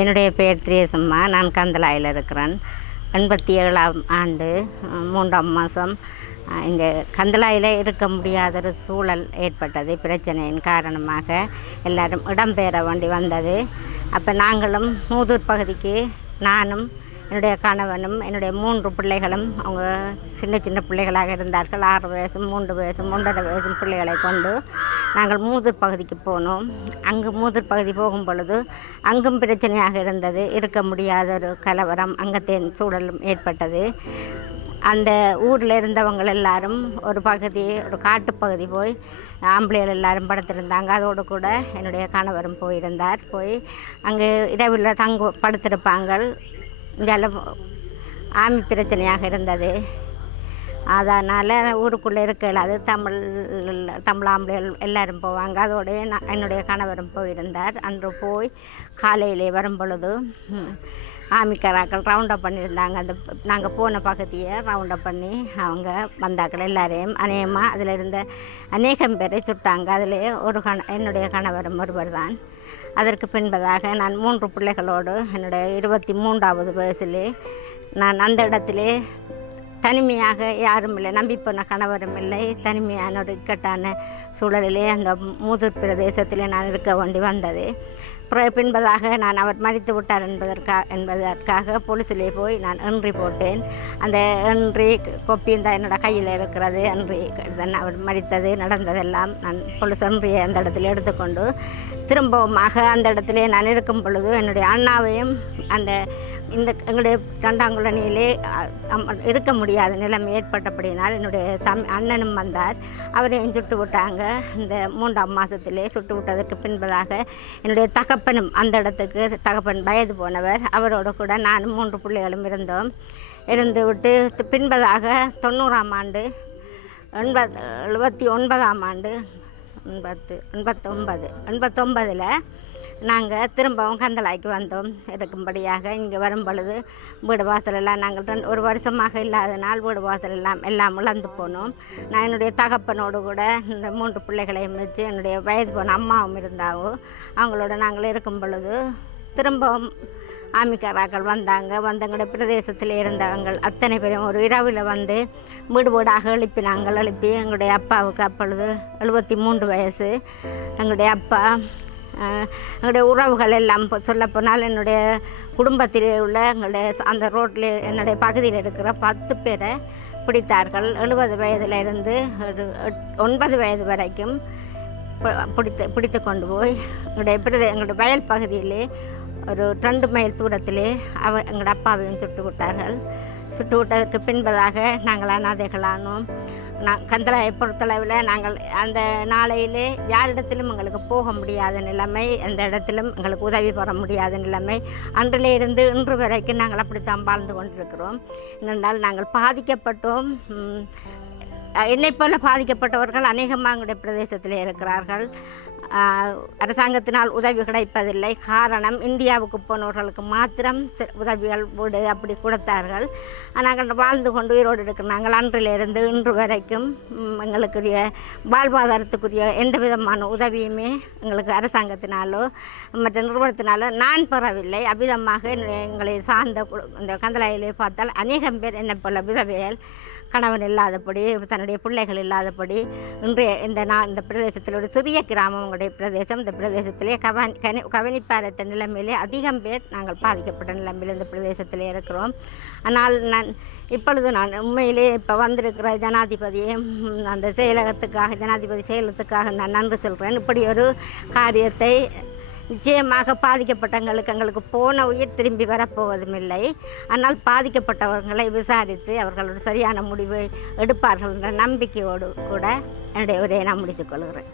என்னுடைய பெயர் திரேசம்மா. நான் கந்தலாயில் இருக்கிறேன். 87ஆம் ஆண்டு 3ஆம் மாதம் இங்கே கந்தலாயில் இருக்க முடியாத ஒரு சூழல் ஏற்பட்டது. பிரச்சனையின் காரணமாக எல்லாரும் இடம்பெயர வேண்டி வந்தது. அப்போ நாங்களும் மூதூர் பகுதிக்கு நானும் என்னுடைய கணவனும் என்னுடைய 3 பிள்ளைகளும், அவங்க சின்ன சின்ன பிள்ளைகளாக இருந்தார்கள். 6 வயசும் 3 வயசும் 3.5 வயசும் பிள்ளைகளை கொண்டு நாங்கள் மூதூர் பகுதிக்கு போனோம். அங்கு மூதூர் பகுதி போகும் பொழுது அங்கும் பிரச்சனையாக இருந்தது. இருக்க முடியாத ஒரு கலவரம், அங்கத்தின் சூழலும் ஏற்பட்டது. அந்த ஊரில் இருந்தவங்க எல்லாரும் ஒரு காட்டுப்பகுதி போய் ஆம்பளைகள் எல்லாரும் படுத்திருந்தாங்க. அதோடு கூட என்னுடைய கணவரும் போயிருந்தார். போய் அங்கே இரவில் படுத்திருப்பாங்க. இந்த ஆமி பிரச்சனையாக இருந்தது. அதனால் ஊருக்குள்ளே இருக்கல. அது தமிழ் ஆம்பளைகள் எல்லோரும் போவாங்க. அதோடய என்னுடைய கணவரும் போயிருந்தார். அன்று போய் காலையிலே வரும் பொழுது ஆமிக்காராக்கள் ரவுண்டப் பண்ணியிருந்தாங்க. நாங்கள் போன பகுதியை ரவுண்டப் பண்ணி அவங்க வந்தாக்கள் எல்லாரையும் அநேகமாக அதில் இருந்த அநேகம் பேரை சுட்டாங்க. அதிலே என்னுடைய கணவரும் ஒருவர் தான். அதற்கு பின்பதாக நான் 3 பிள்ளைகளோடு என்னுடைய 23ஆவது வயசிலே நான் அந்த இடத்திலே தனிமையாக யாரும் இல்லை, நம்பிப்போன கணவரும் இல்லை, தனிமையான ஒரு இக்கட்டான சூழலிலே அந்த மூதூர் பிரதேசத்திலே நான் இருக்க வேண்டி வந்தது. பின்பதாக நான் அவர் மறித்து விட்டார் என்பதற்காக போலீஸிலே போய் நான் என்ட்ரி போட்டேன். அந்த என்ட்ரி கொப்பியும் தான் என்னோடய கையில் இருக்கிறது. என்ட்ரி அவர் மறித்தது நடந்ததெல்லாம் நான் போலீஸ் என்ட்ரியை அந்த இடத்துல எடுத்துக்கொண்டு திரும்பவுமாக அந்த இடத்துல நான் இருக்கும் பொழுது என்னுடைய அண்ணாவையும் எங்களுடைய தண்டாங்குளனியிலே இருக்க முடியாத நிலைமை ஏற்பட்டபடினால் என்னுடைய அண்ணனும் வந்தார். அவரையும் சுட்டு விட்டாங்க. இந்த 3ஆம் மாதத்திலே சுட்டு விட்டதற்கு பின்பதாக என்னுடைய தகப்பனும் அந்த இடத்துக்கு தகப்பன் வயது போனவர், அவரோடு கூட நானும் 3 பிள்ளைகளும் இருந்து விட்டு பின்பதாக 90ஆம் ஆண்டு 79ஆம் ஆண்டு 89 நாங்கள் திரும்பவும் கந்தலாய்க்கு வந்தோம் இருக்கும்படியாக. இங்கே வரும் பொழுது வீடு வாசலெல்லாம் நாங்கள் ஒரு வருஷமாக இல்லாதனால் வீடு வாசலெல்லாம் எல்லாம் இழந்து போனோம். நான் என்னுடைய தகப்பனோடு கூட இந்த 3 பிள்ளைகளையும் வச்சு என்னுடைய வயது போன அம்மாவும் இருந்தாவோ அவங்களோட நாங்கள் இருக்கும் பொழுது திரும்பவும் ஆமிக்காராக்கள் வந்தங்களுடைய பிரதேசத்தில் இருந்தவங்க அத்தனை பேரும் ஒரு இரவில் வந்து வீடு வீடாக எழுப்பி எங்களுடைய அப்பாவுக்கு அப்பொழுது 73 வயசு. எங்களுடைய அப்பா எங்களுடைய உறவுகள் எல்லாம் சொல்லப்போனால் என்னுடைய குடும்பத்தில் உள்ள எங்களுடைய அந்த ரோட்டில் என்னுடைய பகுதியில் இருக்கிற 10 பேரை பிடித்தார்கள். 70 வயதிலிருந்து 9 வயது வரைக்கும் பிடித்து கொண்டு போய் எங்களுடைய வயல் பகுதியிலே ஒரு 2 மைல் தூரத்திலே எங்களுடைய அப்பாவையும் சுட்டு விட்டார்கள். சுட்டு விட்டதற்கு பின்பதாக நாங்கள் அனாதைகளானோம். கந்தலாயை பொறுத்தளவில் நாங்கள் அந்த நாளையிலே யாரிடத்திலும் எங்களுக்கு போக முடியாத நிலைமை, எந்த இடத்திலும் எங்களுக்கு உதவி பெற முடியாத நிலைமை. அன்றிலே இருந்து இன்று வரைக்கும் நாங்கள் அப்படித்தான் வாழ்ந்து கொண்டிருக்கிறோம். ஏனென்றால் நாங்கள் பாதிக்கப்பட்டோம். என்னை போல பாதிக்கப்பட்டவர்கள் அநேகமாக எங்களுடைய பிரதேசத்தில் இருக்கிறார்கள். அரசாங்கத்தினால் உதவி கிடைப்பதில்லை. காரணம், இந்தியாவுக்கு போனவர்களுக்கு மாத்திரம் உதவிகள் வீடு அப்படி கொடுத்தார்கள். நாங்கள் வாழ்ந்து கொண்டு உயிரோடு இருக்கிற நாங்கள் அன்றிலிருந்து இன்று வரைக்கும் எங்களுக்குரிய வாழ்வாதாரத்துக்குரிய எந்த விதமான உதவியுமே எங்களுக்கு அரசாங்கத்தினாலோ மற்ற நிறுவனத்தினாலோ நான் பெறவில்லை. அவ்விதமாக எங்களை சார்ந்த இந்த கந்தலாயிலே பார்த்தால் அநேகம் பேர் என்னை போல விதவைகள், கணவன் இல்லாதபடி, தன்னுடைய பிள்ளைகள் இல்லாதபடி இன்றைய இந்த பிரதேசத்தில் ஒரு சிறிய கிராமம் உங்களுடைய பிரதேசம். இந்த பிரதேசத்திலே கவனிப்பாரற்ற நிலைமையிலே அதிகம் பேர் நாங்கள் பாதிக்கப்பட்ட நிலைமையில் இந்த பிரதேசத்திலே இருக்கிறோம். ஆனால் இப்பொழுது நான் உண்மையிலே இப்போ வந்திருக்கிற ஜனாதிபதியை அந்த ஜனாதிபதி செயலகத்துக்காக நான் நன்றி சொல்கிறேன். இப்படி ஒரு காரியத்தை நிச்சயமாக எங்களுக்கு போன உயிர் திரும்பி வரப்போவதும் இல்லை. ஆனால் பாதிக்கப்பட்டவர்களை விசாரித்து அவர்களோட சரியான முடிவை எடுப்பார்கள் என்ற நம்பிக்கையோடு கூட என்னுடைய உரையை நான் முடித்துக் கொள்கிறேன்.